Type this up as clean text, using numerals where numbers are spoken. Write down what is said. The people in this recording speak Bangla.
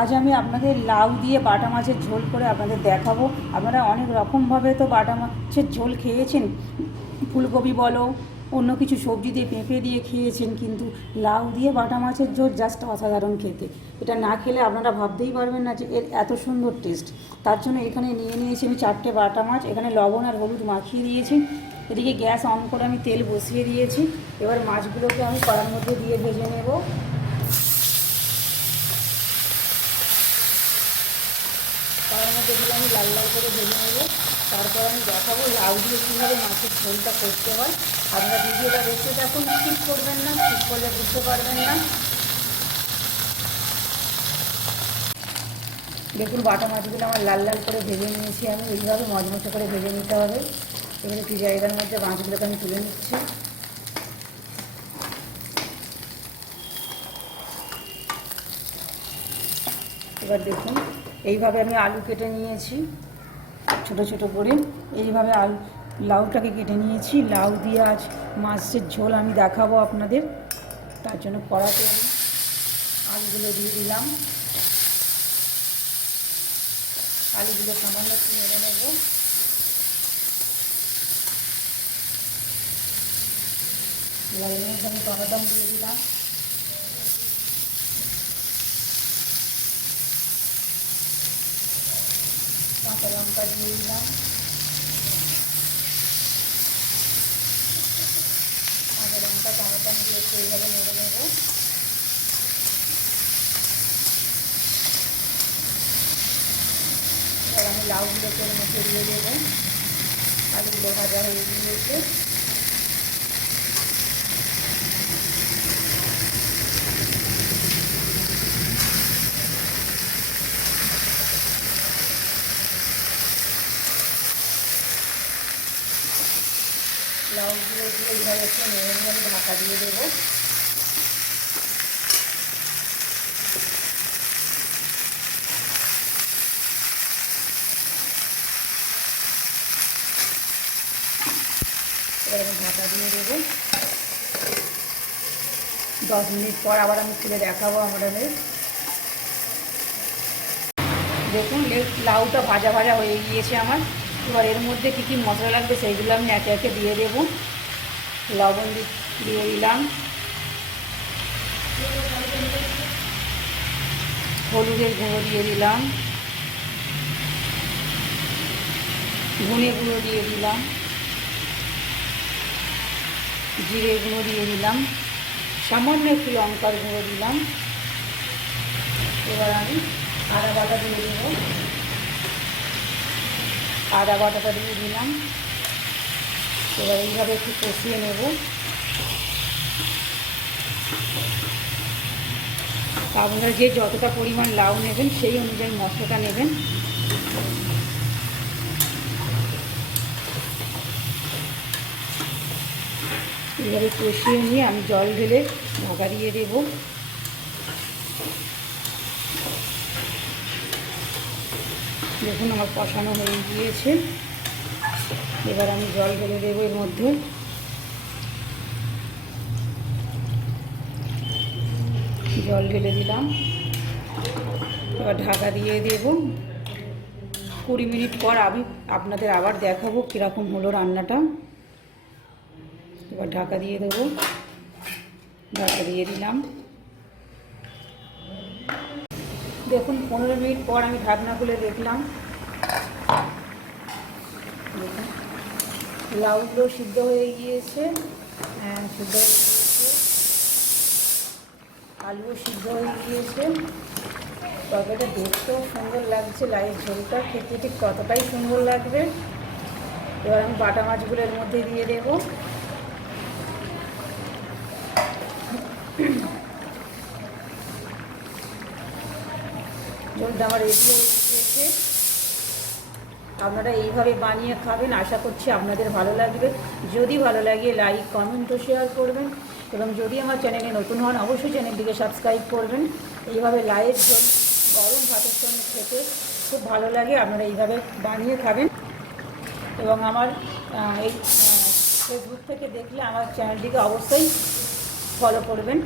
আজ আমি আপনাদের লাউ দিয়ে বাটা মাছের ঝোল করে আপনাদের দেখাবো। আপনারা অনেক রকমভাবে তো বাটা মাছের ঝোল খেয়েছেন, ফুলকপি বলো, অন্য কিছু সবজি দিয়ে, পেঁপে দিয়ে খেয়েছেন, কিন্তু লাউ দিয়ে বাটা মাছের ঝোল জাস্ট অসাধারণ খেতে। এটা না খেলে আপনারা ভাবতেই পারবেন না যে এর এত সুন্দর টেস্ট। তার জন্য এখানে নিয়ে নিয়েছি আমি 4টে বাটা মাছ। এখানে লবণ আর হলুদ মাখিয়ে দিয়েছি। এদিকে গ্যাস অন করে আমি তেল বসিয়ে দিয়েছি। এবার মাছগুলোকে আমি কড়ার মধ্যে দিয়ে ভেজে নেব। কড়ার মধ্যে দিয়ে আমি লাল লাল করে ভেজে নেব। তারপর আমি দেখাবো লাউ দিয়ে কীভাবে মাছের ঝোলটা করতে হয়। আপনারা ভিডিওটা দেখতে থাকুন, স্কিপ করবেন না, স্কিপ করলে বুঝতে পারবেন না। দেখুন বাটা মাছগুলো আমার লাল লাল করে ভেজে নিয়েছি আমি। এইভাবে মচমচে করে ভেজে নিতে হবে। এবার একটি জায়গার মধ্যে মাছগুলোকে আমি তুলে নিচ্ছি। এবার দেখুন এইভাবে আমি আলু কেটে নিয়েছি ছোট ছোট করে। এইভাবে লাউটাকে কেটে নিয়েছি। লাউ দিয়ে আজ মাছের ঝোল আমি দেখাবো আপনাদের। তার জন্য কড়াতে আমি আলুগুলো দিয়ে দিলাম। আলুগুলো সামান্য একটু নেড়ে নেব। এবার এর মধ্যে আমি টমেটো দিয়ে দিলাম। কাঁচা লঙ্কা দিয়ে দিলাম। কাঁচা লঙ্কা টমেটো দিয়ে একটু এইভাবে নেড়ে নেব। এবার আমি লাউগুলোকে এর মধ্যে দিয়ে দেবো। আলুগুলো ভাজা হয়ে গিয়েছে। লাউগুলো দিয়ে এইভাবে একটু নেড়ে নিয়ে আমি ঢাকা দিয়ে দেবো। এবার আমি ঢাকা দিয়ে দেবো। 10 মিনিট পর আবার আমি খুলে দেখাবো আমাদের। দেখুন লাউটা ভাজা ভাজা হয়ে গিয়েছে আমার। এবার এর মধ্যে কী কী মশলা লাগবে সেইগুলো আমি একে একে দিয়ে দেবো। লবণ দিয়ে দিলাম, হলুদের গুঁড়ো দিয়ে দিলাম, ধনে গুঁড়ো দিয়ে দিলাম, জিরে গুঁড়ো দিয়ে দিলাম, সামান্য একটু লঙ্কার গুঁড়ো দিলাম। এবার আমি আদা বাটা দিয়ে দেব। আদা বাটাটা দিয়ে দিলাম। এবার এইভাবে একটু কষিয়ে নেব। আপনারা যে যতটা পরিমাণ লাউ নেবেন সেই অনুযায়ী মশলাটা নেবেন। এইভাবে কষিয়ে নিয়ে আমি জল ঢেলে ঢাকা দিয়ে দেব। দেখুন আমার কষানো হয়ে গিয়েছে। এবার আমি জল ঢেলে দেবো এর মধ্যে। জল ঢেলে দিলাম। এবার ঢাকা দিয়ে দেব। 20 মিনিট পর আমি আপনাদের আবার দেখাবো কীরকম হলো রান্নাটা। এবার ঢাকা দিয়ে দেবো। ঢাকা দিয়ে দিলাম। দেখুন 15 মিনিট পর আমি ঢাকনা খুলে দেখলাম। দেখুন লাউগুলো সিদ্ধ হয়ে গিয়েছে। সিদ্ধ হয়ে গিয়েছে। আলুও সিদ্ধ হয়ে গিয়েছে। তরকারিটা দেখতেও সুন্দর লাগছে। লাউয়ের ঝোলটা খেতে ঠিক ততটাই সুন্দর লাগবে। এবার আমি বাটা মাছগুলো এর মধ্যে দিয়ে দেবো। ঝোলটা আমার রেডি হয়ে গিয়েছে। আপনারা এইভাবে বানিয়ে খাবেন। আশা করছি আপনাদের ভালো লাগবে। যদি ভালো লাগে লাইক, কমেন্ট ও শেয়ার করবেন। এবং যদি আমার চ্যানেলে নতুন হন অবশ্যই চ্যানেলটিকে সাবস্ক্রাইব করবেন। এইভাবে লাউয়ের ঝোল গরম ভাতের সঙ্গে খেতে খুব ভালো লাগে। আপনারা এইভাবে বানিয়ে খাবেন। এবং আমার এই ফেসবুক থেকে দেখলে আমার চ্যানেলটিকে অবশ্যই ফলো করবেন।